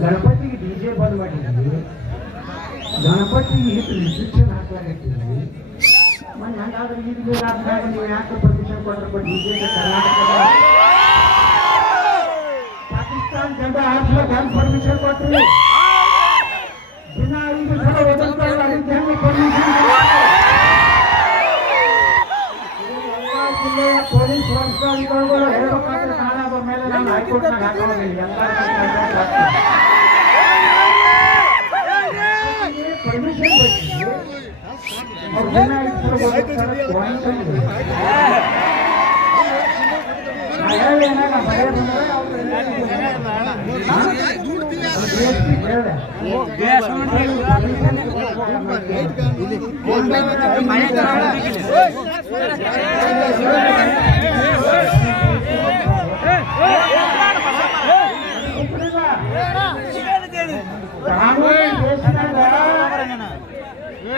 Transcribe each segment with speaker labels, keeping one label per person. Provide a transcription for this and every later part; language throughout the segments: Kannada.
Speaker 1: ಗಣಪತಿಗೆ ಡಿ ಜೆ ಬಂದ್ ಮಾಡಿದ್ವಿ ಗಣಪತಿಗೆ ಇಟ್ಟು ರಿಸ್ಟ್ರಿಕ್ಷನ್ ಹಾಕ್ಲಾಗತ್ತೀವಿ ಮೊನ್ನೆ ಹಂಗಾದ್ರೆ ಈಗ ಆದ್ಮೇಲೆ ನೀವು ಯಾಕೆ ಪರ್ಮಿಷನ್ ಕೊಟ್ಟರೆ ಡಿ ಜೆ ಕರ್ನಾಟಕದ ಪಾಕಿಸ್ತಾನ ಜನ ಹಾಕ್ಲಕ್ಕೆ ಹೆಂಗ್ ಪರ್ಮಿಷನ್ ಕೊಟ್ರಿ ಮೇಲೆ ನಾನು ಹೈಕೋರ್ಟ್ನಾಗ ಹಾಕೊಳ್ಳೋದಿಲ್ಲ ಎಲ್ಲರ ಪರ್ಮಿಷನ್ ಬೇಕು ಅವ್ರು ದಿನ ಐದು ಸಲ ಓದಿರ್ತಾರೆ, quarantine ಇದೆ. ನಾ ಹೇಳಿ ಏನಾಗ ಭಯ ಬಂದ್ರೆ ಅವ್ರು ಹಾ? ಅದು DSP ಕೇಳ್ದೆ. ಕಾನೂನು ದೇಶದಾಗ ನನಗೆ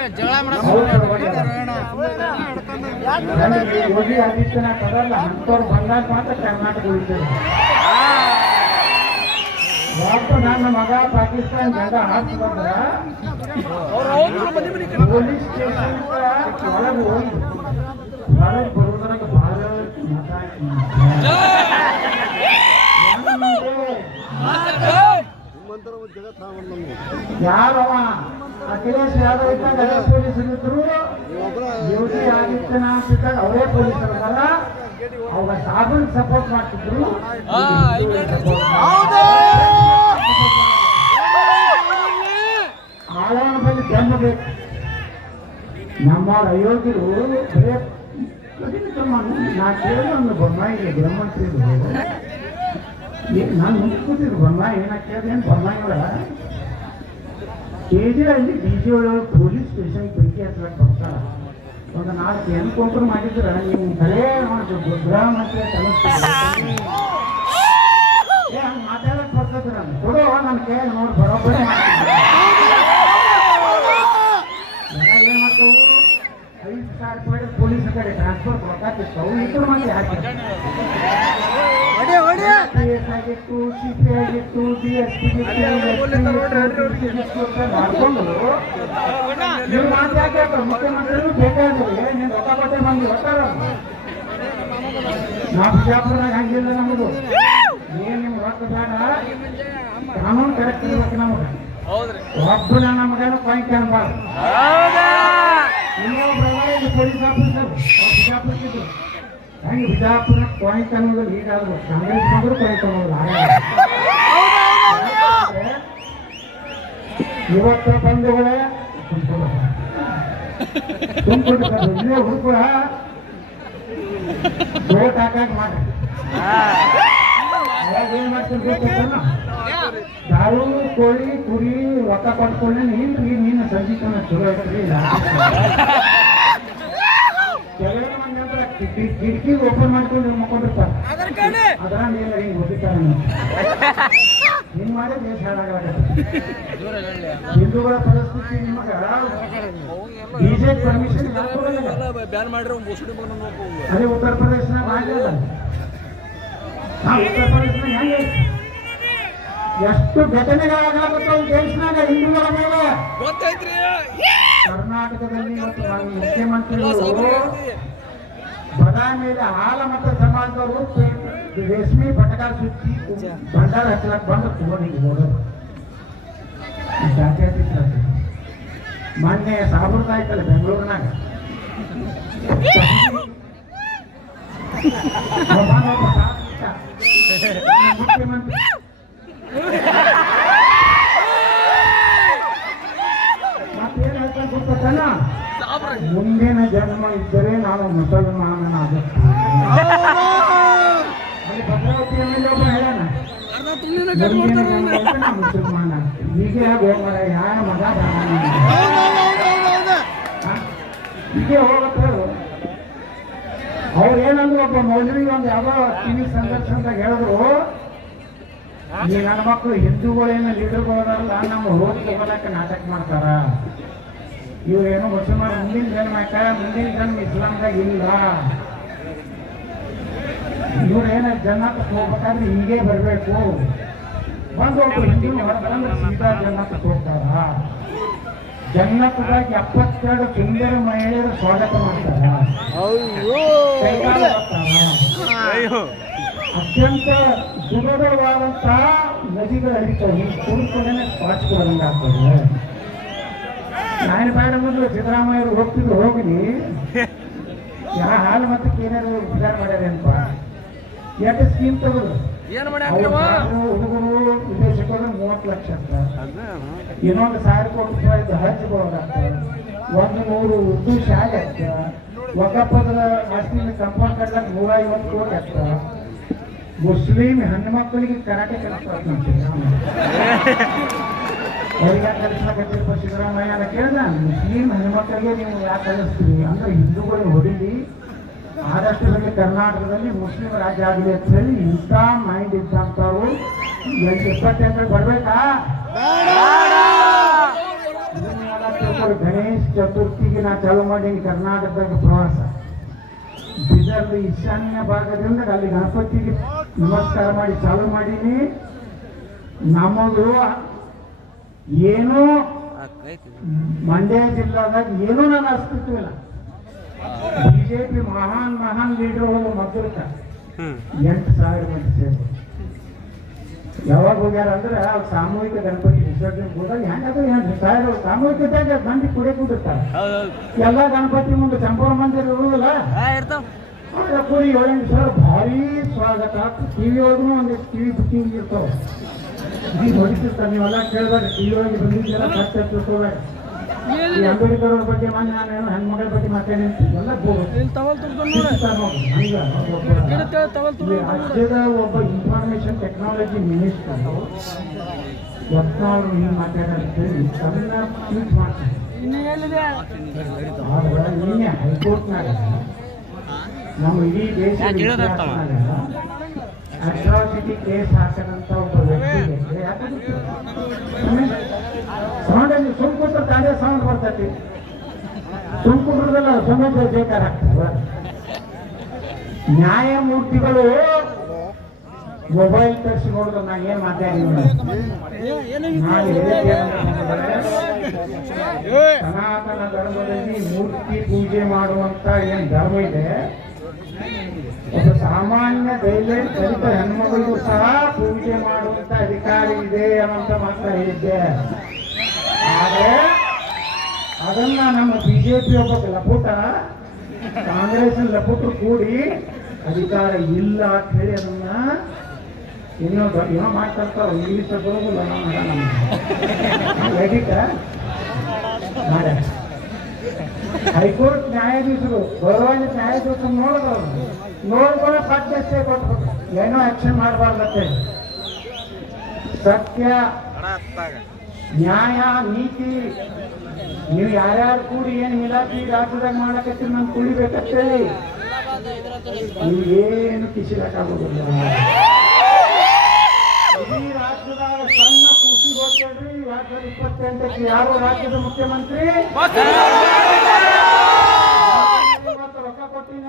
Speaker 1: ಯೋಗಿ ಆದಿತ್ಯನಾಥ್ ಅದಲ್ಲ ಅಂತವ್ರು ಬಂದಾಗ ಮಾತ್ರ ಕರ್ನಾಟಕ ಉಳಿತಾರೆ ನನ್ನ ಮಗ ಪಾಕಿಸ್ತಾನ ಜಗ ಹಾಕಿ ಬಂದ್ರ ಪೊಲೀಸ್ ಸ್ಟೇಷನ್ ಒಳಗೆ ಹೋಗಿ. ಹೊರಗೆ ಬರುವುದ್ರಾಗ ಭಾಳ ಯಾರವ? ಅಖಿಲೇಶ್ ಯಾದವ್ ಇದ್ದಾಗ ಅದೇ ಪೊಲೀಸರು ಇದ್ರು ಯೋಗಿ ಆದಿತ್ಯನಾಥ್ ಇದ್ದಾಗ ಅವರೇ ಪೊಲೀಸರು ಅಲ್ಲ ಅವಾಗ ಸಾಧನ್ ಸಪೋರ್ಟ್ ಮಾಡ್ತಿದ್ರು. ಆಳವನ ಬಳಿ ಬೇಕು. ನಮ್ಮವ್ರ ಅಯೋಗ್ಯರು ಬರೇ ನಾ ಕೇಳಿದ ಒಂದು ಬೊಮ್ಮಾಯಿಗೆ ಈಗ ನಾನು ಮುಂದೆ ಕೂತಿದ್ರು ಬೊಮ್ಮಾಯಿ ಏನ ಕೇಳಿದೆ ಏನು ಬೊಮ್ಮಾಯಿಗಳ ಕೇಜಿಯಲ್ಲಿ ಡಿ ಜಿ ಒಳಗೆ ಪೊಲೀಸ್ ಸ್ಟೇಷನ್ ಬೆಂಕಿ ಹಚ್ಚಲಕ್ಕೆ ಬರ್ತಾರ. ಒಂದು ನಾಲ್ಕು ಎನ್ಕೌಂಟರ್ ಮಾಡಿದ್ರೆ ನಿಮ್ಮ ಬರೇ ಒಂದು ಗೃಹ ಮಂತ್ರಿ ಹಂಗೆ ಮಾತಾಡಕ್ ಬರ್ತದ್ರ ಕೊಡು ನನ್ನ ಕೈ ನೋಡಿ, ಬರೋಬ್ಬರೇ ಏನು ಮಾಡ್ತಾವು? ಐದು ಸಾವಿರ ರೂಪಾಯಿ ಪೊಲೀಸ್ ಕಡೆ ಟ್ರಾನ್ಸ್ಫರ್ ಕೊಡಕ್ಕಾಗ್ತಿರ್ತಾವು ಇದ್ರ ಮಂದಿ ಹಾಕಿರ್ತಾರೆ PS ಆಗಿತ್ತು ಸಿ ಪಿ ಎಸ್ ಮಾಡ್ಕೊಂಡು ನೀವು? ಮುಖ್ಯಮಂತ್ರಿಗಳು ಬೇಕಾದ್ರೆ ನೀನು ರೊಕ್ಕ ಕೊಟ್ಟೆ ಮಂದಿ ಹೊತ್ತಾರ ನಾವು ಬಿಜಾಪುರದಾಗ ಹಂಗಿಲ್ಲ ನಮಗೂ ಏನ್ ನಿಮ್ಗೆ ರೊಕ್ಕ ಬೇಡ ಕಾನೂನು ಕರೆಕ್ಟ್ ಇರ್ಬೇಕು ನಮಗೆ ಒಬ್ಬನ ನಮಗೇನು ಪಾಯಿಂಟ್ ಅನ್ಬಾರ್ದು ಪೊಲೀಸ್ ಆಫೀಸರ್ ಬಿಜಾಪುರಕ್ಕಿದ್ರು ಹೆಂಗೆ ಬಿಜಾಪುರ ಪಾಯಿಂಟ್ ಅನ್ನೋದು ಹೀಗಾದ್ರು ಕಾಂಗ್ರೆಸ್ ಬಂದ್ರು ಪಾಯಿಂಟ್ ಅನ್ನೋದು ಇವತ್ತ ಬಂಧುಗಳೇ ತುಂಬಿಟ್ಟು ಇಲ್ಲೇ ಹುಡುಕುವ ಓಟ್ ಹಾಕಾಕ ಮಾಡಿ ಏನ್? ದಾರು ಕೋಳಿ ಕುರಿ ರೊಕ್ಕ ಕೊಟ್ಕೊಳ್ಳಿ ಇಲ್ರಿ ನೀನು ಸಂಜೀಕರಣ ಚಲೋ ಐತ್ರಿ ಕಿಟಕಿ- ಓಪನ್ ಮಾಡ್ಕೊಂಡು ಮಕ್ಕೊಂಡಿರ್ತಾರೆ ಅದರ ಮೇಲೆ ಹಿಂಗ್ ಹಿಂಗ್ ದೇಶ ಹಿಂದೂಗಳ ಪರಿಸ್ಥಿತಿ ನಿಮಗೆ ಬಿಜೆಪಿ ಪರ್ಮಿಷನ್
Speaker 2: ಬ್ಯಾನ್ ಮಾಡಿರೋ ಮುಸುಡಿ ಮಗನ ನೋಡ್ಕೊಂಡು
Speaker 1: ಅದೇ ಉತ್ತರ ಹಾ ಉತ್ತರ ಪ್ರದೇಶನಾಗ ಹೆಂಗೆ? ಎಷ್ಟು ಘಟನೆಗಳಾಗುತ್ತೆ ದೇಶನಾಗ ಹಿಂದೂಗಳ ಮೇಲೆ? ಕರ್ನಾಟಕದಲ್ಲಿ ಮತ್ತು ಮುಖ್ಯಮಂತ್ರಿಗಳು ಬಡ ಮೇಲೆ ಹಾಲ ಮತ್ತು ಸಮಾಜದವರು ರೇಷ್ಮೆ ಪಟಕ ಸುತ್ತಿ ಭಂಡಾರ ಹಚ್ಚಲಕ್ಕೆ ಬಂದು ತಗೊಂಡಿಗೆ ಹೋಗೋದು. ಮೊನ್ನೆ ಸಾಬೂರ್ದ ಆಯ್ತಲ್ಲ ಬೆಂಗಳೂರಿನಾಗ ಮುಖ್ಯಮಂತ್ರಿ ಮತ್ತೇನು ಹೇಳ್ತಾರೆ ಗೊತ್ತೇನ ಮುಂದಿನ ಜನ್ಮ ಇದ್ದರೆ ನಾನು ಮುಸಲ್ಮಾನನಾಗುತ್ತೇನೆ. ಮುಸಲ್ಮಾನ ಹೀಗೆ ಹೋಗೋಣ ಯಾರ ಮಗ? ಹೀಗೆ ಅವ್ರು. ಏನಂದ್ರು ಒಬ್ಬ ಮೌಲ್ವಿ ಒಂದು ಯಾವ ಟಿವಿ ಸಂದರ್ಶನದಾಗ ಹೇಳಿದ್ರು. ಈ ನನ್ನ ಮಕ್ಕಳು ಹಿಂದೂಗಳೇನು ಲೀಡರ್ಗಳಲ್ಲ ನಮ್ಮ ಹೋಗಿ ತಗೊಳಕ್ಕೆ ನಾಟಕ ಮಾಡ್ತಾರ? ಇವ್ರೇನು ಮುಸಲ್ಮಾನ ಮುಂದಿನ ಜನ್ಮ ಯಾಕ ಮುಂದಿನ ಜನ್ಮ ಇಸ್ಲಾಂದಾಗ ಇಲ್ಲ. ಇವ್ರೇನ ಜನ್ನಕ್ಕೆ ಹೋಗ್ಬೇಕಾದ್ರೆ ಹಿಂಗೆ ಬರಬೇಕು. ಬಂದು ಒಬ್ಬರು ಹಿಂದಿನ ಹೊರಬಂದ್ರೆ ಸೀದಾ ಜನ್ನಕ್ಕೆ ಹೋಗ್ತಾರ. ಜನ್ನತ್ತದಾಗ ಎಪ್ಪತ್ತೆರಡು ಸುಂದರ ಮಹಿಳೆಯರು ಸ್ವಾಗತ ಮಾಡ್ತಾರ. ಅತ್ಯಂತ ಸುಲಭವಾದಂತಹ ನದಿಗಳ ಹರಿತಾವೆ ಕುಡಿಕೊಂಡೇ ಪಾಚಿಕೊಳ್ಳಂಗಾಗ್ತದೆ ನಾನು ಬೇಡ ಮೊದಲು ಸಿದ್ದರಾಮಯ್ಯರು ಹೋಗ್ತಿದ್ರು ಹೋಗ್ಲಿ. ಯಾ ಹಾಲು ಮತ್ತೆ ಏನಾದ್ರು ವಿಚಾರ ಮಾಡ್ಯಾರೇನಪ್ಪ ಎಷ್ಟು ಸ್ಕೀಮ್ ತಗೋದು ಹುಡುಗರು ವಿದೇಶಕ್ಕೆ ಮೂವತ್ತು ಲಕ್ಷ ಅಂತ. ಇನ್ನೊಂದು ಸಾವಿರ ಕೋಟಿ ರೂಪಾಯಿ ಹಜ್ ಒಂದು ನೂರು ಉರ್ದು ಶಾಲೆ ಆಗ್ತದೆ ಒಕ್ಕಪ್ಪದ ಆಸ್ತಿನ ಕಂಪೌಂಡ್ ಕಟ್ಲಕ್ಕೆ ನೂರ ಐವತ್ತು ಕೋಟಿ ಆಗ್ತದೆ ಮುಸ್ಲಿಂ ಹೆಣ್ಮಕ್ಳಿಗೆ ಕರಾಟೆ ಕಲಿಸ್ತಾರೆ ಅವ್ರಿಗೆ ಕಲಿಸ್ಲಾಕತ್ತಿರ್ಪ ಸಿದ್ದರಾಮಯ್ಯ ಅಂತ ಕೇಳಿದ ಮುಸ್ಲಿಂ ಹೆಣ್ಮಕ್ಳಿಗೆ ನೀವು ಯಾಕೆ ಕಲಿಸ್ತೀರಿ ಅಂದ್ರೆ ಹಿಂದೂಗಳು ಹೊಡಿಲಿ, ಆದಷ್ಟು ಕರ್ನಾಟಕದಲ್ಲಿ ಮುಸ್ಲಿಂ ರಾಜ್ಯ ಆಗಲಿ ಅಂತ ಹೇಳಿ ಇಂಥ ಮೈಂಡ್ ಇದ್ದಂಥವ್ರು ಎಂಟು ಇಪ್ಪತ್ತೆಂಟು ಬರ್ಬೇಕಾ. ಗಣೇಶ್ ಚತುರ್ಥಿಗೆ ನಾ ಚಾಲು ಮಾಡೀನಿ ಕರ್ನಾಟಕದಾಗ ಪ್ರವಾಸ. ಬೀದರ್ದು ಈಶಾನ್ಯ ಭಾಗದಿಂದ ಅಲ್ಲಿ ಗಣಪತಿಗೆ ನಮಸ್ಕಾರ ಮಾಡಿ ಚಾಲು ಮಾಡೀನಿ. ನಮಗೂ ಏನೂ ಮಂಡ್ಯ ಜಿಲ್ಲಾದಾಗ ಏನೂ ನನ್ನ ಅಸ್ತಿತ್ವ ಇಲ್ಲ. ಬಿಜೆಪಿ ಮಹಾನ್ ಮಹಾನ್ ಲೀಡರ್ಗಳು ಮದ್ವೆ ಎಂಟು ಸಾವಿರ ಮಂದಿ ಸೇರಿ ಯಾವಾಗ ಹೋಗ್ಯಾರ ಅಂದ್ರೆ ಅವ್ರು ಸಾಮೂಹಿಕ ಗಣಪತಿ ವಿಸರ್ಜನೆ ಹೋದಾಗ ಹೆಂಗಾದ್ರೆ ಎಂಟು ಸಾವಿರ ಸಾಮೂಹಿಕದಾಗ ಮಂದಿ ಕುಡಿಯ ಕುಡಿರ್ತಾರೆ ಎಲ್ಲ ಗಣಪತಿ ಮುಂದೆ ಚಂಪರ ಮಂದಿರ ಇರುವುದಿಲ್ಲ? ಪುರಿ ಏಳೆಂಟು ಸಾವಿರ ಭಾರಿ ಸ್ವಾಗತ. ಟಿವಿ ಒಳಗೂ ಒಂದಿಷ್ಟು ಟಿವಿ ಬುಕ್ಕಿಂಗ್ ಇರ್ತಾವ. ಈಗ ಹೊಡಿತಿರ್ತಾರೆ ನೀವೆಲ್ಲ ಒಳಗೆ ಖರ್ಚು ತಿಳ್ಕೊಬೇಡ ಈ ಅಂಬೇಡ್ಕರ್ ಅವ್ರ ಬಗ್ಗೆ ಮೊನ್ನೆ ನಾನು ಹೆಣ್ಮಗಳ ಬಗ್ಗೆ ಮಾತಾಡಿನಿ ಎಲ್ಲ ರಾಜ್ಯದ ಒಬ್ಬ ಇನ್ಫಾರ್ಮೇಶನ್ ಟೆಕ್ನಾಲಜಿ ಮಿನಿಸ್ಟರ್ ಯತ್ನಾಳ್ ಹಿಂಗೆ ಮಾತಾಡೋದು ಸಣ್ಣ ಟ್ವೀಟ್ ಮಾಡ್ತಾರೆ
Speaker 2: ಇನ್ನು ಎಲ್ಲಿದೆ
Speaker 1: ಆದ್ರೆ ನಿನ್ನೆ ಹೈಕೋರ್ಟ್ನಾಗ ನಮ್ಮ ಇಡೀ ದೇಶದ ಅಟ್ರಾಸಿಟಿ ಕೇಸ್ ಹಾಕದಂತ ಒಬ್ಬ ವ್ಯಕ್ತಿ ಸೌಂಡಲ್ಲಿ ಕೂತ್ರೆ ತಾನೇ ಸೌಂಡ್ ಬರ್ತೈತಿ ಸುಂಕು ಸಮಾಜ ಜಯಕಾರ ಆಗ್ತದೆ ನ್ಯಾಯಮೂರ್ತಿಗಳು ಮೊಬೈಲ್ ತರಿಸಿ ನೋಡಿದ್ರೆ ನಾನು ಏನು ಮಾತಾಡಿದ್ದೀನಿ ಸನಾತನ ಧರ್ಮದಲ್ಲಿ ಮೂರ್ತಿ ಪೂಜೆ ಮಾಡುವಂತ ಏನ್ ಧರ್ಮ ಇದೆ? ಒಬ್ಬ ಸಾಮಾನ್ಯ ದೈವೇಟ್ ದಲಿತ ಹೆಣ್ಮಗಳು ಸಹ ಪೂಜೆ ಮಾಡುವಂತ ಅಧಿಕಾರಿ ಇದೆ ಅನ್ನೋಂತ ಮಾತ್ರ ಹೇಳಿದ್ದೆ. ಆದ್ರೆ ಅದನ್ನ ನಮ್ಮ ಬಿಜೆಪಿ ಒಬ್ಬ ಲಪುಟ ಕಾಂಗ್ರೆಸ್ ಲಪುಟರು ಕೂಡಿ ಅಧಿಕಾರ ಇಲ್ಲ ಅಂತ ಹೇಳಿ ಅದನ್ನ ಇನ್ನೊಂದು ಏನೋ ಮಾಡ್ತಾರ ಇಂಗ್ಲೀಷ್ ಬರೋದಿಲ್ಲ ನಮ್ಮ ಎಡಿಟ ಮಾಡ. ಹೈಕೋರ್ಟ್ ನ್ಯಾಯಾಧೀಶರು ಗೌರವಾನ್ವಿತ ನ್ಯಾಯಾಧೀಶರು ನೋಡೋದು ನೋಡ್ಕೊಂಡು ಪಟ್ಟಷ್ಟೇ ಕೊಟ್ಟು ಏನೋ ಆಕ್ಷನ್ ಮಾಡಬಾರ್ದತ್ತೆ ಸತ್ಯ, ನ್ಯಾಯ, ನೀತಿ. ನೀವು ಯಾರ್ಯಾರು ಕೂಡಿ ಏನು ಇಲಾಖೆ ರಾಜ್ಯದಾಗ ಮಾಡಕತ್ತೀರಿ ನನ್ ಕುಳಿಬೇಕಂತೇಳಿ ನೀವು ಏನು ಕಿಸಿಲಕ್ಕಾಗೋದಿಲ್ಲ ಇಡೀ ರಾಜ್ಯದಾಗ ಸಣ್ಣ ಖುಷಿ ಗೊತ್ತೇಳ್ರಿ ಸಾವಿರದ ಇಪ್ಪತ್ತೆಂಟಕ್ಕೆ ಯಾರು ರಾಜ್ಯದ ಮುಖ್ಯಮಂತ್ರಿ ಇವತ್ತು ರೊಕ್ಕ ಕೊಟ್ಟಿನ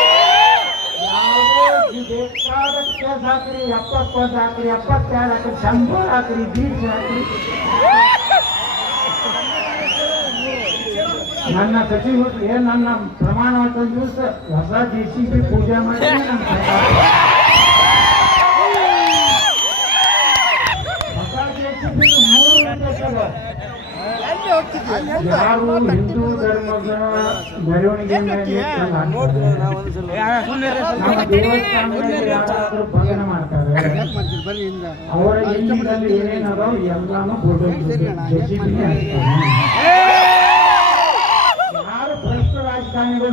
Speaker 1: ಬೇಕಾದ ಕೇಸ್ ಹಾಕ್ರಿ ಎಪ್ಪತ್ತೊಂದು ಹಾಕ್ರಿ ಎಪ್ಪತ್ತೆರಡು ಹಾಕ್ರಿ ಶಂಭರ್ ಹಾಕ್ರಿ ಬೀಚ್ ಹಾಕ್ರಿ. ನನ್ನ ಸಚಿವ ಏನ್ ನನ್ನ ಪ್ರಮಾಣ ವಚನ ದಿವಸ ಹೊಸ ಜೆ ಸಿ ಪಿ ಪೂಜೆ ಮಾಡಿ. ಹಿಂದೂ ಮಾಡ್ತಾರೆ ಏನೇನು ಎಲ್ಲಾನು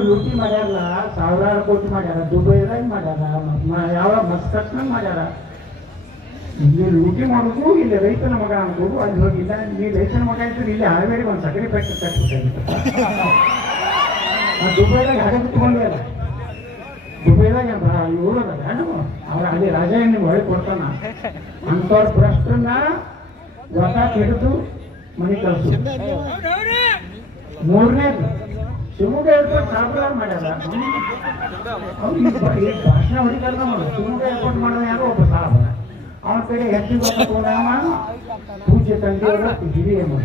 Speaker 1: ಲೂಟಿ ಮಾಡ್ಯಾರಲ್ಲ ಸಾವಿರಾರು ಕೋಟಿ ಮಾಡ್ಯಾರ ದುಬೈದಾಗ ಮಾಡ್ಯಾರ ಯಾವ ಮಸ್ಕಟ್ನಾಗ ಮಾಡ್ಯಾರ ಇಲ್ಲಿ ಲೂಟಿ ಮಾಡೋದು, ಇಲ್ಲಿ ರೈತನ ಮಗ ಅನ್ಬೋದು ಅಲ್ಲಿ ಹೋಗಿಲ್ಲ ನೀ ರೈತನ ಮಗ ಇದ್ರೆ ಇಲ್ಲಿ ಹಾವೇರಿ ಒಂದು ಸಕ್ಕರೆ ಕಟ್ಬಿಟ್ಟು ಆ ದುಬೈದಾಗ ಹಾಗೆ ಬಿಟ್ಕೊಂಡೇ ಅಲ್ಲ. ದುಬೈದಾಗ ಇವ್ರದ ಅವ್ರ ಅಲ್ಲಿ ರಾಜ ನಿಮ್ಗೆ ಹೊಳೆ ಕೊಡ್ತಾನ. ಅಂಥವ್ರ ಭ್ರಷ್ಟನ್ನ ವ್ರತ ಹಿಡಿದು ಮನೆ ಕಳಿಸು. ಮೂರನೇದು, ಶಿವಮೊಗ್ಗ ಏರ್ಪೋರ್ಟ್ ಸಾವಿರಾರು ಮಾಡ್ಯಾರ. ಭಾಷಣ ಹೊಡಿತಾರ ಶಿವಮೊಗ್ಗ ಏರ್ಪೋರ್ಟ್ ಮಾಡೋದು ಯಾರೋ ಒಬ್ಬ ಸಾಹಬ ಅವನ ಕಡೆ ಎಷ್ಟು ಗೊತ್ತ ತಗೊಂಡವ ಪೂಜ್ಯ ತಂದೆಯವರ ಹಿರಿಯ ಮಗ.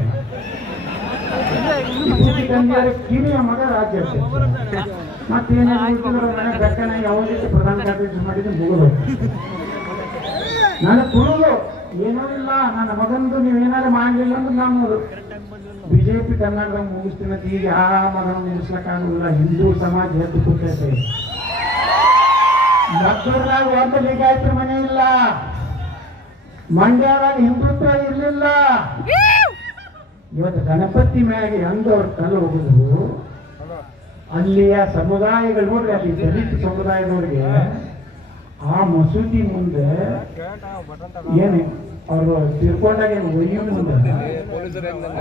Speaker 1: ತಂದೆಯವರ ಮಗ ರಾಜ್ಯ ಮತ್ತೇನೇ ಮನೆ ಬೆಕ್ಕನ ಯಾವ ರೀತಿ ಪ್ರಧಾನ ಕಾರ್ಯದರ್ಶಿ ಮಾಡಿದ್ದು ಮುಗಿದು ನನ್ನ ಏನೂ ಇಲ್ಲ, ನನ್ನ ಮಗಂದು ನೀವೇನಾದ್ರು ಮಾಡಲಿಲ್ಲ ಅಂದ್ರೆ ನಾನು ಬಿಜೆಪಿ ಕರ್ನಾಟಕದಾಗ ಮುಗಿಸ್ತೀನಿ ಈಗ ಆ ಮಗನ ಮುಗಿಸ್ಲಕ್ಕಾಗಲ್ಲ ಹಿಂದೂ ಸಮಾಜ ಎದ್ದು ಕೂತೈತೆ ಮದ್ದೂರ್ನಾಗ ಒಂದು ಲಿಂಗಾಯತರ ಮನೆ ಇಲ್ಲ ಮಂಡ್ಯದಾಗ ಹಿಂದುತ್ವ ಇರಲಿಲ್ಲ. ಇವತ್ತು ಗಣಪತಿ ಮ್ಯಾಗೆ ಹೆಂಗ ಅವ್ರ ಕಲ್ಲು ಹೋಗುದು? ಅಲ್ಲಿಯ ಸಮುದಾಯಗಳು ನೋಡ್ರಿ ಅಲ್ಲಿ ದಲಿತ ಸಮುದಾಯದವ್ರಿಗೆ ಆ ಮಸೂದಿ ಮುಂದೆ ಏನು ಅವರು ತಿರ್ಕೊಂಡಾಗ ಏನು ಒಯ್ಯ ಮುಂದೆ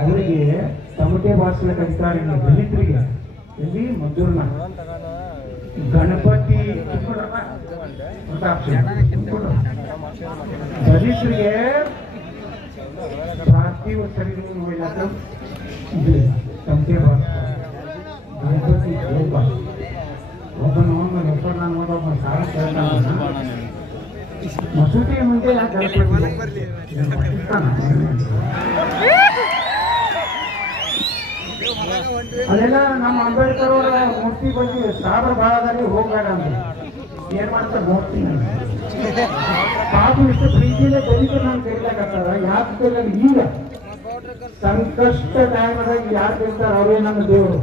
Speaker 1: ಅವರಿಗೆ ತಮಟೆ ಬಾರಿಸ್ಲಿಕ್ಕೆ ಅಧಿಕಾರ ಇಲ್ಲ ದಲಿತರಿಗೆ. ಇಲ್ಲಿ ಮದ್ದೂರ್ನ. ಗಣಪತಿ. ದಲಿತರಿಗೆ ಪಾರ್ಥಿವ ಶರೀರ ಇದು. ಗಣಪತಿ ದೇವ ಒಬ್ಬನ ಅವನ ಹೆಸರು ನಾನು ಒಬ್ಬ ಸಾಲ ಮಸೂತಿ ಮುಂದೆ ಅದೆಲ್ಲ ನಮ್ಮ ಅಂಬೇಡ್ಕರ್ ಅವರ ಮೂರ್ತಿ ಬಗ್ಗೆ ಸಾವಿರ ಭಾಗದಲ್ಲಿ ಹೋಗ್ಬೇಡ ಅಂತ ಏನ್ ಮಾಡ್ತಾರೆ ಮೂರ್ತಿ ಪಾಪ ಇಷ್ಟು ಪ್ರೀತಿಯಿಂದ ದಲಿತರು ನಾನು ಕರೀಲಾಕತ್ತಾರ ಯಾಕೆ ಕೈಲಾಗ ಈಗ? ಸಂಕಷ್ಟ ಟೈಮದಾಗ ಯಾರು ಕೇಳ್ತಾರ ಅವರೇ ನಮ್ಮ ದೇವರು.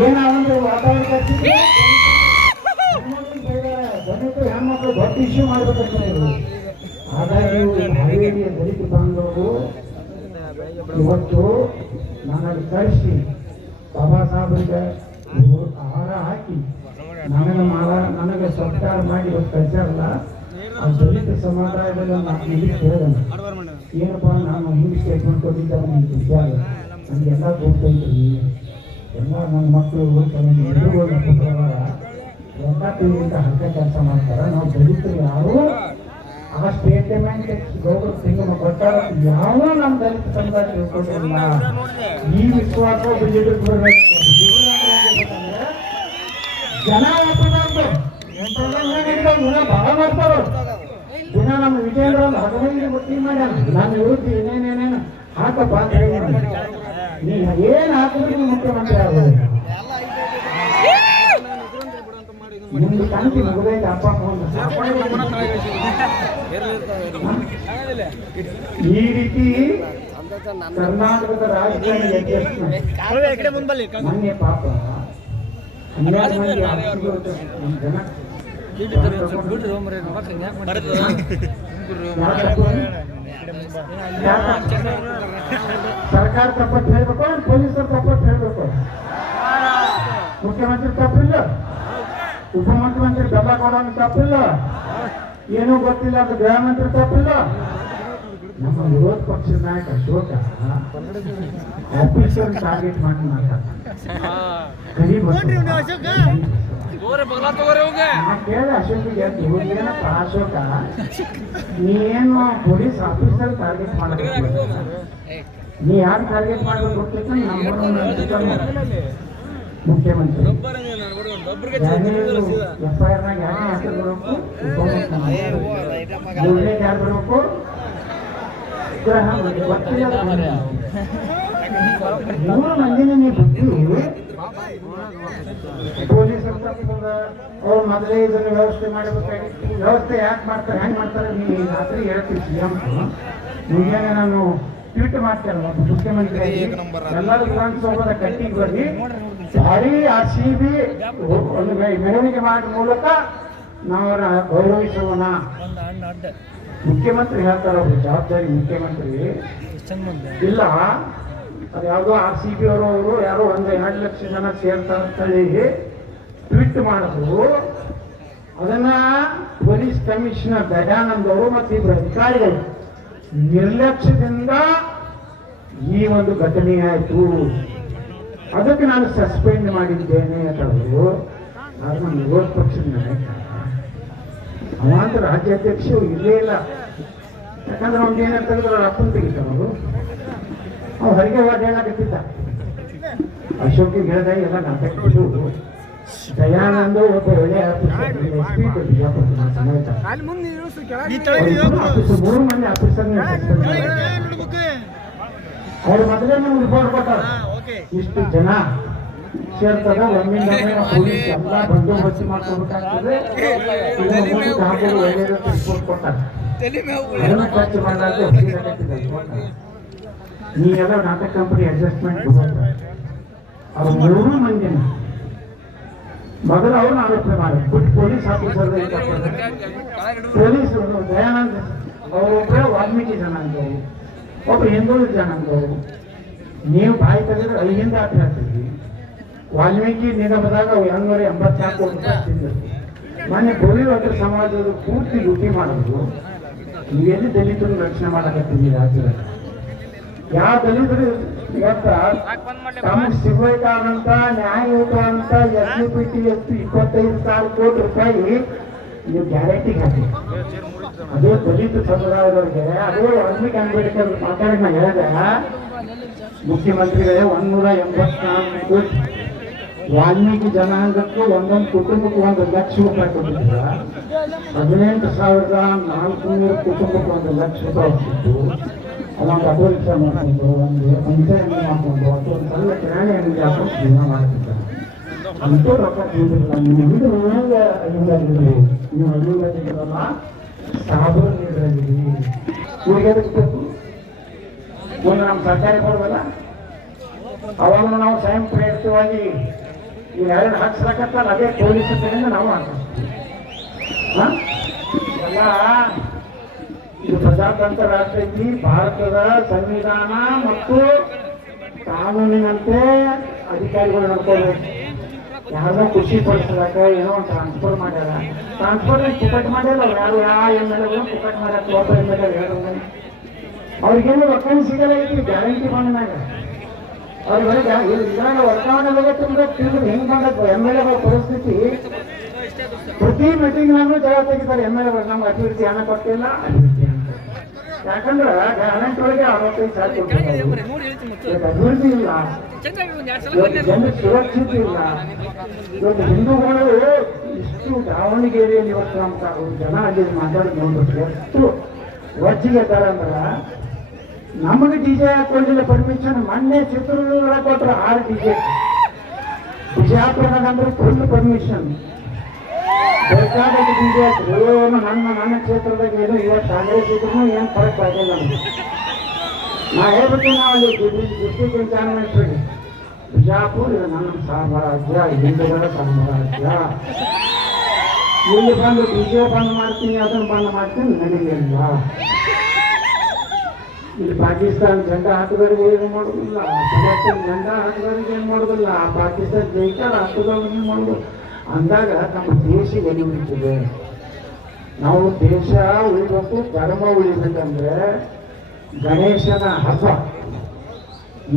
Speaker 1: ಏನ ಒಂದು ವಾತಾವರಣ ದಲಿತರು ಇಶ್ಯೂ ಮಾಡ್ಬೇಕಂತ ಇವ್ರು ಹಾವೇರಿಯ ದಲಿತ ಬಾಂಧವರು ಇವತ್ತು ನನಗೆ ಕಳಿಸಿ ಬಾಬಾ ಸಾಹೇಬ್ರಿಗೆ ಆಹಾರ ಹಾಕಿ ನನಗೆ ಮಾಡ ಸರ್ಕಾರ ಮಾಡಿ ಇವತ್ತು ಕಳಿಸ್ಯಾರಲ್ಲ ಆ ದಲಿತ ಸಮುದಾಯದಲ್ಲಿ ನಾನು ಮಂದಿ ಕೇಳಿದೆ. ಏನಪ್ಪ, ನಾನು ಹಿಂಗೆ ಸ್ಟೇಟ್ಮೆಂಟ್ ಕೊಟ್ಟಿದ್ದೆ ನನಗೆ ವಿಚಾರ ನನಗೆಲ್ಲ ಗೊತ್ತೈತ್ರಿ ಎಲ್ಲ ನನ್ನ ಮಕ್ಕಳು ಪುತ್ರವಾರ ಎಲ್ಲ ತಿಂಗಳಿಂದ ಹಲ್ಕ ಕೆಲಸ ಮಾಡ್ತಾರೆ. ನಾವು ದಲಿತರು ಯಾರು? ಆ ಸ್ಟೇಟ್ಮೆಂಟ್ ಗೌರವ ಸಿಂಗಮ್ಮ ಕೊಟ್ಟಾರ ಯಾವ ನಮ್ಮ ದಲಿತ ಸಮುದಾಯ ತಿಳ್ಕೊಂಡಿಲ್ಲ ಈ ವಿಶ್ವಾಸ ಬಿಜೆಪಿ ಬರಬೇಕು ಜನ ಬಹಳ ಮಾಡ್ತಾರ ದಿನ ನಮ್ಮ ವಿಜಯೇಂದ್ರ ಒಂದು ಹದಿನೈದು ಬುಟ್ಟಿ ಮಾಡ್ಯಾನ ನನ್ನ ವಿರುದ್ಧ ಏನೇನೇನೇನು ಹಾಕಪ್ಪ ಅಂತ ಹೇಳಿದ್ದೀನಿ ನೀ ಏನ್ ಹಾಕಿದ್ರು ಮುಖ್ಯಮಂತ್ರಿ ಆಗೋದು ನಿಮ್ದು ಕಾಣ್ತಿ ಮುಗಿದೈತೆ ಅಪ್ಪ ಈ ರೀತಿ ಕರ್ನಾಟಕದ ರಾಜಧಾನಿ ಮೊನ್ನೆ ಪಾಪ ಹನ್ನೆರಡು ಮಂದಿ ಆಫೀಸರ್ಗಳು ನಮ್ಮ ಜನ ಸರ್ಕಾರ ತಪ್ಪಟ್ಟು ಹೇಳ್ಬೇಕು ಪೊಲೀಸರು ತಪ್ಪಟ್ಟು ಹೇಳ್ಬೇಕು. ಮುಖ್ಯಮಂತ್ರಿ ತಪ್ಪಿಲ್ಲ. ಉಪಮುಖ್ಯಮಂತ್ರಿ ಬೆಲ್ಲ ಕೊಡೋನು ತಪ್ಪಿಲ್ಲ. ಏನೂ ಗೊತ್ತಿಲ್ಲ ಅದು ಗೃಹ ಮಂತ್ರಿ ತಪ್ಪಿಲ್ಲ. ನಮ್ಮ ವಿರೋಧ ಪಕ್ಷದ ನಾಯಕ ಅಶೋಕ ಆಫೀಸರ್ ಟಾರ್ಗೆಟ್ ಮಾಡಿ ಮಾತಾಡ್ತಾನೆ ಕರಿ ನಾ ಕೇಳಿ ಅಶೋಕಿಗೆ ಏನಪ್ಪ ಅಶೋಕ ನೀನು ಪೊಲೀಸ್ ಆಫೀಸರ್ ಟಾರ್ಗೆಟ್ ಮಾಡಬೇಕು ನೀ ಯಾರು ಟಾರ್ಗೆಟ್ ಮಾಡಬೇಕು ಗೊತ್ತಿತ್ತು ನಮ್ಮ ಮುಖ್ಯಮಂತ್ರಿ ಎಫ್ ಐ ಆರ್ ನಾಗ ಯಾಕೆ ಹೆಸರು ಬರಬೇಕು ಮೂರನೇ ಯಾರು ಬರಬೇಕು. ಗೊತ್ತಿಲ್ಲ. ಮೂರು ಮಂದಿನ ನೀವು ಪೊಲೀಸರು ತಪ್ಪದ ಅವ್ರು ಮೊದಲೇ ಇದನ್ನು ವ್ಯವಸ್ಥೆ ಮಾಡಬೇಕಾಗಿತ್ತು ವ್ಯವಸ್ಥೆ ಯಾಕೆ ಮಾಡ್ತಾರೆ ಹೆಂಗೆ ಮಾಡ್ತಾರೆ ನೀವು ರಾತ್ರಿ ಹೇಳ್ತೀವಿ ಸಿ ಎಂ ಮುಂಜಾನೆ ನಾನು ಟ್ವೀಟ್ ಮಾಡ್ತೇನಲ್ಲ ಮುಖ್ಯಮಂತ್ರಿ ಎಲ್ಲರೂ ವಿಧಾನಸೌಧದ ಕಟ್ಟಿಗೆ ಬರ್ರಿ ಭಾರಿ ಆರ್ ಸಿ ಬಿ ಒಂದು ಮೆರವಣಿಗೆ ಮಾಡೋ ಮೂಲಕ ನಾವು ಅವರ ಗೌರವಿಸೋಣ. ಮುಖ್ಯಮಂತ್ರಿ ಹೇಳ್ತಾರೆ ಒಬ್ರು ಜವಾಬ್ದಾರಿ ಮುಖ್ಯಮಂತ್ರಿ. ಇಲ್ಲ ಅದು ಯಾವುದೋ ಆರ್ ಸಿ ಬಿ ಅವರು ಅವರು ಯಾರೋ ಒಂದು ಎರಡು ಲಕ್ಷ ಜನ ಸೇರ್ತಾರೆ ಅಂತ ಹೇಳಿ ಟ್ವೀಟ್ ಮಾಡಿದ್ರು. ಅದನ್ನ ಪೊಲೀಸ್ ಕಮಿಷನರ್ ದಯಾನಂದ್ ಅವರು ಮತ್ತು ಇಬ್ಬರು ಅಧಿಕಾರಿಗಳು ನಿರ್ಲಕ್ಷ್ಯದಿಂದ ಈ ಒಂದು ಘಟನೆ ಆಯಿತು. ಅದಕ್ಕೆ ನಾನು ಸಸ್ಪೆಂಡ್ ಮಾಡಿದ್ದೇನೆ ಅಂತ ಅವರು. ಆದ್ರೆ ನಮ್ಮ ವಿರೋಧ ಪಕ್ಷದ ನಾಯಕ. ಅವಂತ ರಾಜ್ಯಾಧ್ಯಕ್ಷರು ಇಲ್ಲೇ ಇಲ್ಲ. ಯಾಕಂದ್ರೆ ಅವ್ನು ಏನಂತಂದ್ರೆ ಅಪ್ಪನ ತೆಗಿತಾನವರು ಅವ್ನು ಹೊರಗೆ ಹೇಳಕತ್ತಿದ್ದ. ಅಶೋಕಿಗೆ ಹೇಳ್ದ ಎಲ್ಲ ನಾಟಕ ದಯಾನಂದ ಒಬ್ಬ
Speaker 2: ಮುಂದೆ
Speaker 1: ಮೂರು ಆಫೀಸರ್ ಅವ್ರು ಮೊದಲೇ ನಮ್ಗೆ ರಿಪೋರ್ಟ್ ಕೊಟ್ಟಾರ. ಇಷ್ಟು ಜನ ಸೇರ್ತಾರೆ ಒಮ್ಮಿಂದ ಪೊಲೀಸ್ ಎಲ್ಲ ಬಂದೋಬಸ್ತಿ ಮಾಡ್ಕೋಬೇಕಾಗ್ತದೆ. ಇದನ್ನ ಮುಂದಕ್ಕೆ ಹಾಕೋದು ಒಳ್ಳೆಯದು ಅಂತ ರಿಪೋರ್ಟ್ ಕೊಟ್ಟಾರ.
Speaker 3: ತಲೆ ಮೇವು
Speaker 1: ಅದನ್ನ ಖರ್ಚು ರಿಪೋರ್ಟ್. ನೀವೆಲ್ಲ ನಾಟಕ ಕಂಪನಿ ಅಡ್ಜಸ್ಟ್ಮೆಂಟ್ ಅವ್ರು ಮೂರು ಮಂದಿ ಮೊದಲು ಅವ್ರು ಆಲೋಚನೆ ಮಾಡಿ ಬಿಟ್ಟು ಪೊಲೀಸ್ ಆಫೀಸರ್ ಪೊಲೀಸ್ ದಯಾನಂದ ಅವರೊಬ್ಬರೇ ವಾಲ್ಮೀಕಿ ಜನಾಂಗವು ಒಬ್ಬ ಹಿಂದುಳಿದ ಜನಾಂಗವು ನೀವು ಬಾಯಿ ತೆಗೆದ್ರೆ ಅಲ್ಲಿಂದ ಆಟ ಹೇಳ್ತೀವಿ ವಾಲ್ಮೀಕಿ ನಿಗಮದಾಗ ಎರಡ್ನೂರ ಎಂಬತ್ನಾಲ್ಕು ಮೊನ್ನೆ ಮೊನ್ನೆ ಗೋವಿಂದ ಸಮಾಜದ ಪೂರ್ತಿ ಲೂಟಿ ಮಾಡೋದು. ನೀವೆಲ್ಲಿ ದಲಿತರನ್ನು ರಕ್ಷಣೆ ಮಾಡಕತ್ತೀವಿ ರಾಜ್ಯದಾಗ ಯಾವ ದಲಿತರು ಇವತ್ತ ತಮಗೆ ಸಿಗ್ಬೇಕಾದಂತ ನ್ಯಾಯಯುತ ಅಂತ S U P T S ಇಪ್ಪತ್ತೈದು ಸಾವಿರ ಕೋಟಿ ರೂಪಾಯಿ ನೀವು ಗ್ಯಾರಂಟಿಗೆ ಹಾಕಿ. ಅದೇ ದಲಿತ ಸಮುದಾಯದವ್ರಿಗೆ ಅದೇ ವಾಲ್ಮೀಕಿ ಅಂಬೇಡ್ಕರ್ ಮಾತಾಡಿ ನಾ ಹೇಳಿದೆ ಮುಖ್ಯಮಂತ್ರಿಗಳೇ ಒಂದೂರ ಎಂಬತ್ನಾಲ್ಕು ಕೋಟಿ. ವಾಲ್ಮೀಕಿ ಜನಾಂಗಕ್ಕೆ ಒಂದೊಂದು ಕುಟುಂಬಕ್ಕೆ ಒಂದು ಲಕ್ಷ ರೂಪಾಯಿ ಕೊಟ್ಟಿದ್ರ. ಹದಿನೆಂಟು ಸಾವಿರದ ನಾಲ್ಕುನೂರು ಕುಟುಂಬಕ್ಕೆ ಒಂದು ಲಕ್ಷ ರೂಪಾಯಿ ಸಿಕ್ತು ಅದೊಂದು ಅಟೋ ರಿಕ್ಷಾ ಮಾಡ್ಕೊಂಡು ಒಂದು ಪಂಚಾಯತ್ ಅಥವಾ ಒಂದು ಸಣ್ಣ ಕಿರಾಣಿ ಅಂಗಡಿ ಹಾಕೊಂಡು ಜೀವನ ಮಾಡ್ತಿದ್ದಾರೆ. ಅಂತೂ ರೊಕ್ಕ ತಿಂದಿರಲ್ಲ ನೀವು ಹಿಡಿದು ಮನೆಯಾಗ ಹಿಂಗಾಗಿದ್ರಿ ನೀವು ಅಲ್ಲಿಂದ ತೆಗೆದಲ್ಲ ಸಾಬು ನೀಡಿದ್ರಿ ಇವಾಗ ಎದಕ್ಕೆ ಬೇಕು? ಮುಂದೆ ನಮ್ಮ ಸರ್ಕಾರ ಕೊಡ್ಬಲ್ಲ ಅವಾಗ ನಾವು ಸ್ವಯಂ ಪ್ರೇರಿತವಾಗಿ ಈ ಎರಡು ಹಾಕ್ಸ್ಲಕತ್ತಲ್ಲ ಅದೇ ಪೊಲೀಸ್ ನಾವು ಹಾಕಿಸ್ತೀವಿ. ಹಾಂ? ಎಲ್ಲ ಇದು ಪ್ರಜಾತಂತ್ರ ರಾಷ್ಟ್ರ ಐತಿ. ಭಾರತದ ಸಂವಿಧಾನ ಮತ್ತು ಕಾನೂನಿನಂತೆ ಅಧಿಕಾರಿಗಳು ನಡ್ಕೋಬೇಕು ಯಾರನ್ನೋ ಖುಷಿ ಪಡಿಸ್ಲಾಕ ಏನೋ ಒಂದು ಟ್ರಾನ್ಸ್ಫರ್ ಮಾಡ್ಯಾರ. ಟ್ರಾನ್ಸ್ಫರ್ ಟಿಕೆಟ್ ಮಾಡ್ಯಾರ ಅವ್ರು? ಯಾರು? ಯಾವ ಎಂ ಎಲ್ ಎಗಳು ಟಿಕೆಟ್ ಮಾಡ್ಯಾರ? ಒಬ್ಬ ಎಂ ಎಲ್ ಎ ಅವ್ರಿಗೇನು ರೊಕ್ಕ ಸಿಗಲ್ಲ ಐತಿ ಗ್ಯಾರಂಟಿ ಬಂದಾಗ ಅವ್ರಿಗೆ ಇದ್ರಾಗ ವರ್ಗಾವಣೆ ತುಂಬ ತಿಳಿದು ಹೆಂಗ್ ಬಂದದ್ದು ಎಂ ಎಲ್ ಎಗಳ ಪರಿಸ್ಥಿತಿ ಪ್ರತಿ ಮೀಟಿಂಗ್ನಾಗೂ ಜಗಳ ತೆಗಿತಾರೆ ಎಂ ಎಲ್ ಎಗಳು ನಮ್ಗೆ ಅಭಿವೃದ್ಧಿ ಹಣ ಕೊಟ್ಟಿಲ್ಲ ಯಾಕಂದ್ರೆ ಗ್ಯಾರಂಟಿ ಒಳಗೆ ಅರವತ್ತೈದು ಸಾವಿರ ಅಭಿವೃದ್ಧಿ ಇಲ್ಲ. ಇವತ್ತು ಜನರಿಗೆ ಸುರಕ್ಷಿತ ಇಲ್ಲ. ಇವತ್ತು ಹಿಂದೂಗಳು ಇಷ್ಟು ದಾವಣಗೆರೆಯಲ್ಲಿ ಇವತ್ತು ನಮ್ಮ ಜನ ಅಲ್ಲಿ ಮಾತಾಡಿ ನೋಡ್ಬಿಟ್ಟು ಎಷ್ಟು ವಜ್ಜಿಗೆ ತರ ಅಂದ್ರ ನಮಗೆ ಡಿ ಜೆ ಹಾಕೊಂಡಿಲ್ಲ ಪರ್ಮಿಷನ್ ಮೊನ್ನೆ ಚಿತ್ರದುರ್ಗ ಕೊಟ್ರು ಆರು ಡಿ ಜೆ. ಬಿಜಾಪುರದಾಗ ಅಂದ್ರೆ ಫುಲ್ ಪರ್ಮಿಷನ್ ಬೇಕಾದಾಗ ಜೆ ಏನು ನನ್ನ ನನ್ನ ಕ್ಷೇತ್ರದಾಗ ಏನು, ಇವತ್ತು ಕಾಂಗ್ರೆಸ್ ಇದ್ರು ಏನು ಫರಕ್ ಆಗಿಲ್ಲ ನಮಗೆ. ನಾ ಹೇಳ್ಬಿಟ್ಟು ನಾವು ಅಲ್ಲಿ ಡಿಸ್ಟ್ರಿಕ್ಟ್ ಇನ್ಚಾರ್ಜ್ ಬಿಜಾಪುರ ಇದು ನನ್ನ ಸಾಮ್ರಾಜ್ಯ, ಹಿಂದೂಗಳ ಸಾಮ್ರಾಜ್ಯ. ಇಲ್ಲಿ ಬಂದು ವಿಜಯ ಬಂದ್ ಮಾಡ್ತೀನಿ, ಅದನ್ನು ಬಂದ್ ಮಾಡ್ತೀನಿ, ನನಗಿಲ್ಲ. ಇಲ್ಲಿ ಪಾಕಿಸ್ತಾನ ಜಂಡ ಹಾಕಿದವ್ರಿಗೆ ಏನು ಮಾಡೋದಿಲ್ಲ ಸಮಸ್ಯೆ ಜೆಂಡ ಹಾಕಿದವ್ರಿಗೆ ಏನು ಮಾಡೋದಿಲ್ಲ ಪಾಕಿಸ್ತಾನ ಜೈಕಾರ ಹಾಕಿದವ್ರಿಗೆ ಏನು ಮಾಡೋದು? ಅಂದಾಗ ನಮ್ಮ ದೇಶ ಎಲ್ಲಿ ಉಳಿತದೆ? ನಾವು ದೇಶ ಉಳಿಬೇಕು, ಧರ್ಮ ಉಳಿಬೇಕಂದ್ರೆ ಗಣೇಶನ ಹಬ್ಬ.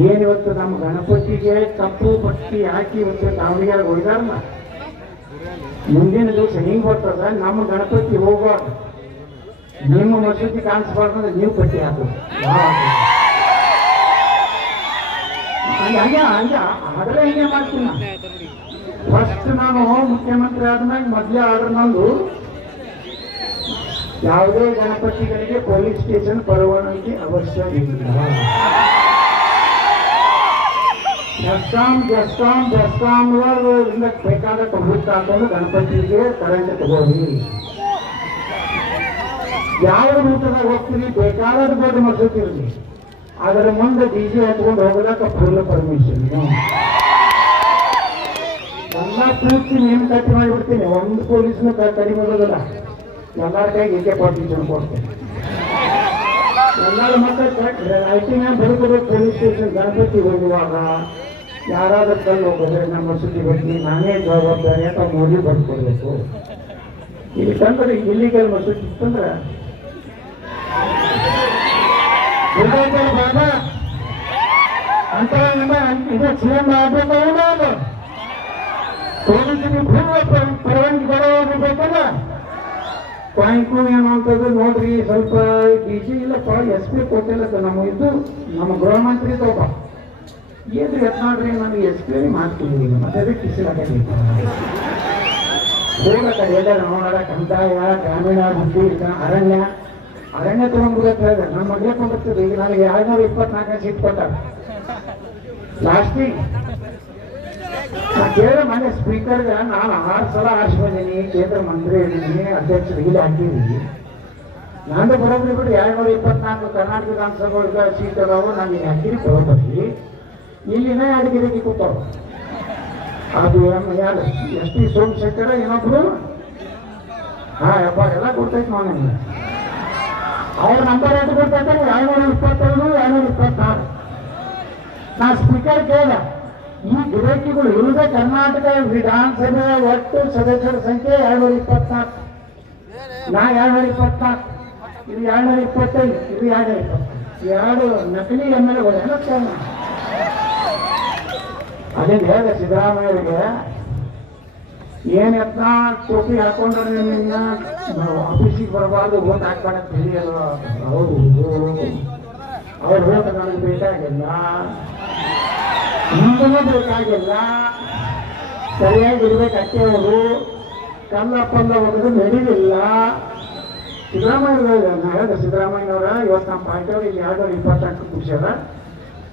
Speaker 1: ಏನಿವತ್ತು ನಮ್ಮ ಗಣಪತಿಗೆ ಕಪ್ಪು ಪಟ್ಟಿ ಹಾಕಿ ಇವತ್ತು ದಾವಣಗೆರೆ ಹೊಯ್ದಾರಲ್ಲ ಮುಂದಿನ ದಿವಸ ಹಿಂಗೆ ಬರ್ತದ? ನಮ್ಮ ಗಣಪತಿ ಹೋಗ್ಬಾರ್ದು ನಿಮ್ಮ ಮಸೂತಿ ಕಾಣಿಸ್ಬಾರ್ದು ಅಂದ್ರೆ ನೀವು ಪಟ್ಟಿ ಹಾಕು ಹಂಗೆ ಹಂಗೆ ಆಗಲೇ ಹಿಂಗೆ ಮಾಡ್ತೀನಿ ಫಸ್ಟ್ ನಾನು ಮುಖ್ಯಮಂತ್ರಿ ಆದ್ಮೇಲೆ ಮಧ್ಯ ಆರ್ಡರ್ ನಂದು. ಯಾವುದೇ ಗಣಪತಿಗಳಿಗೆ ಪೊಲೀಸ್ ಸ್ಟೇಷನ್ ಪರವಾನಗಿ ಅವಶ್ಯ ಇಲ್ಲ ಬೆಸ್ಕಾಂ ಬೆಸ್ಕಾಂ ಇಂದ ಬೇಕಾದ ಹುಟ್ಟು ಹಾಕೊಂಡು ಗಣಪತಿಗೆ ಕರೆಂಟ್ ತಗೋರಿ. ಯಾವ ರೂಟದಾಗ ಹೋಗ್ತೀರಿ? ಬೇಕಾದ ದೊಡ್ಡ ಮಸೂತಿರ್ಲಿ ಅದರ ಮುಂದೆ ಡಿ ಜೆ ಹತ್ಕೊಂಡು ಹೋಗಲಾಕ ಫುಲ್ ಪರ್ಮಿಷನ್ ಪೂರ್ತಿ ನೇಮ್ ಕಟ್ಟಿ ಮಾಡಿಬಿಡ್ತೀನಿ. ಒಂದು ಪೊಲೀಸ್ನ ಕಡಿಮೆ ಬರೋದಿಲ್ಲ ಎಲ್ಲರ ಕೈಗೆ ಏಕೆ ಪರ್ಮಿಷನ್ ಕೊಡ್ತೇನೆ ಕನ್ನಡ ಮಕ್ಕಳು ಐಟಿನ ಬರ್ಕೋಬೇಕು ಪೊಲೀಸ್ ಸ್ಟೇಷನ್ ಗಣಪತಿ ಹೋಗುವಾಗ. ಯಾರಾದ್ರೂ ಕಲ್ಲು ಹೋಗಿದ್ರೆ ನಮ್ಮ ಸುದ್ದಿ ಬಗ್ಗೆ ನಾನೇ ಜವಾಬ್ದಾರಿ ಅಂತ ಮೋದಿ ಬರ್ಕೊಡ್ಬೇಕು. ಇಲ್ಲಿ ತಂದ್ರೆ ಇಲ್ಲಿಗಲ್ ಮಸೂದಿ ಇತ್ತಂದ್ರೆ ಅಂತ ಇದು ಸಿಎಂ ಆಗ್ಬೇಕು ಪೊಲೀಸರಿಗೆ ಪೂರ್ವ ಪರವಾನಗಿ ಬೇಕಲ್ಲ? ಬ್ಯಾಂಕು ಏನು ಅಂತಂದ್ರೆ ನೋಡ್ರಿ, ಸ್ವಲ್ಪ ಡಿ ಸಿ ಇಲ್ಲಪ್ಪ ಎಸ್ ಪಿ ಕೊಟ್ಟಿಲ್ಲ ಸರ್, ನಮ್ಮ ಇದು, ನಮ್ಮ ಗೃಹ ಮಂತ್ರಿ ಒಬ್ಬ. ಏನ್ರಿ ಎತ್ನಾಡ್ರಿ ನನಗೆ ಎಸ್ ಪಿ ಮಾಡ್ತೀನಿ ಮತ್ತೆ ಅದಕ್ಕೆ ಕಿಸಿಲಾಗಲಿ ಹೋಗ ಕಡೆ ಎಲ್ಲ ನೋಡೋಣ ಕಂದಾಯ, ಗ್ರಾಮೀಣ ಬುದ್ಧಿ ಅರಣ್ಯ ಅರಣ್ಯ ತಗೊಂಡ್ಬಿಡಕ್ಕೆ ನಮ್ಮ ಮಗಳೇ ಕೊಂಡ್ಬಿಡ್ತದೆ. ಈಗ ನನಗೆ ಎರಡ್ನೂರ ಇಪ್ಪತ್ನಾಲ್ಕು ಸೀಟ್ ಕೊಟ್ಟಾರ ಲಾಸ್ಟಿಗೆ ಕೇಳ ಮನೆ ಸ್ಪೀಕರ್ಗೆ ನಾನು ಆರು ಸಲ ಆರಿಸಿ ಬಂದೀನಿ ಕೇಂದ್ರ ಮಂತ್ರಿ ಇದ್ದೀನಿ ಅಧ್ಯಕ್ಷರು ಇಲ್ಲಿ ಹಾಕಿದ್ದೀನಿ. ನಾನು ಬರೋಬ್ರಿ ಬಿಡಿ, ಎರಡ್ನೂರ ಇಪ್ಪತ್ನಾಲ್ಕು ಕರ್ನಾಟಕ ವಿಧಾನಸಭೆ ಸೀಟ್ ಅದಾವು ನಾನು ಹಾಕಿರಿ ತಗೋತೀವಿ ಇಲ್ಲಿನ ಎರಡು ಗಿರಿಕಿ ಕೂತಾವ ಅದು ಯಾರು ಎಸ್ ಟಿ ಸೋಮಶೇಖರ ಇನ್ನೊಬ್ರು? ಹಾ, ಯಪ್ಪ, ಎಲ್ಲ ಕೊಡ್ತೈತೆ ನಾವು ನಿಮ್ಗೆ. ಅವ್ರ ನಂಬರ್ ಎಷ್ಟು ಕೊಡ್ತಾರೆ ಎರಡ್ನೂರ ಇಪ್ಪತ್ತೈದು ಎರಡ್ನೂರ ಇಪ್ಪತ್ತಾರು. ನಾ ಸ್ಪೀಕರ್ ಕೇಳ ಈ ಗಿರಾಕಿಗಳು ಇಲ್ಲದೆ ಕರ್ನಾಟಕ ವಿಧಾನಸಭೆಯ ಒಟ್ಟು ಸದಸ್ಯರ ಸಂಖ್ಯೆ ಎರಡ್ನೂರ ಇಪ್ಪತ್ನಾಲ್ಕು. ನಾ ಎರಡ್ನೂರ ಇಪ್ಪತ್ನಾಲ್ಕು? ಇದು ಎರಡ್ನೂರ ಇಪ್ಪತ್ತೈದು ಇದು ಎರಡ್ನೂರ ಇಪ್ಪತ್ತು ಎರಡು ನಕಲಿ ಎಂ ಎಲ್ ಎಗಳು ಅದೇ ಹೇಳಿದೆ ಸಿದ್ದರಾಮಯ್ಯರಿಗೆ ಏನ್ ಎತ್ತ ಟೋಪಿ ಹಾಕೊಂಡ್ರೆ ನಿನ್ನ ಆಫೀಸಿಗೆ ಬರಬಾರ್ದು ಓಟ್ ಹಾಕ್ಬಾರ ಅಂತ ಹೇಳಿಯಲ್ಲ ಹೌದು. ಅವ್ರ ಓಟ್ ನನಗೆ ಬೇಕಾಗಿಲ್ಲ. ನಿಮಗೂ ಬೇಕಾಗಿಲ್ಲ. ಸರಿಯಾಗಿ ಇರ್ಬೇಕು ಅಷ್ಟೇ ಅವರು ಕಲ್ಲ ಪಲ್ಲ ಒಂದು ನಡೀಲಿಲ್ಲ ಸಿದ್ದರಾಮಯ್ಯ ನಾ ಹೇಳಿದೆ ಸಿದ್ದರಾಮಯ್ಯನವರ ಇವತ್ತು ನಮ್ಮ ಪಾರ್ಟಿಯವರು ಇಲ್ಲಿ ಎರಡು ಇಪ್ಪತ್ನಾಲ್ಕು ಕುಡಿಸ್ಯಾರ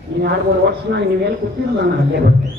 Speaker 1: ಇನ್ನು ಎರಡು ಮೂರು ವರ್ಷ ನಾನು ನೀವೇನು ಕೂತಿದ್ರು ನಾನು ಅಲ್ಲೇ ಬರ್ತೀನಿ